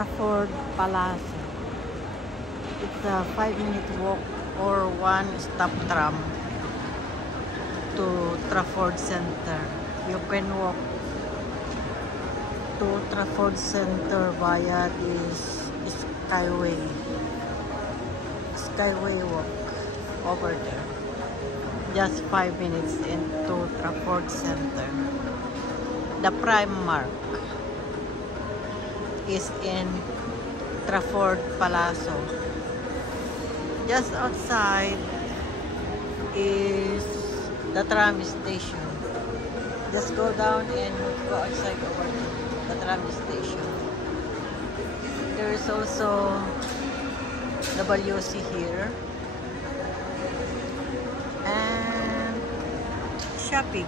Trafford Palace. It's a 5-minute walk or one-stop tram to Trafford Center. You can walk to Trafford Center via this Skyway walk over there. Just 5 minutes into Trafford Center. The Primark is in Trafford Palazzo. Just outside is the tram station. Just go down and go outside over the tram station. There is also WC here. And shopping.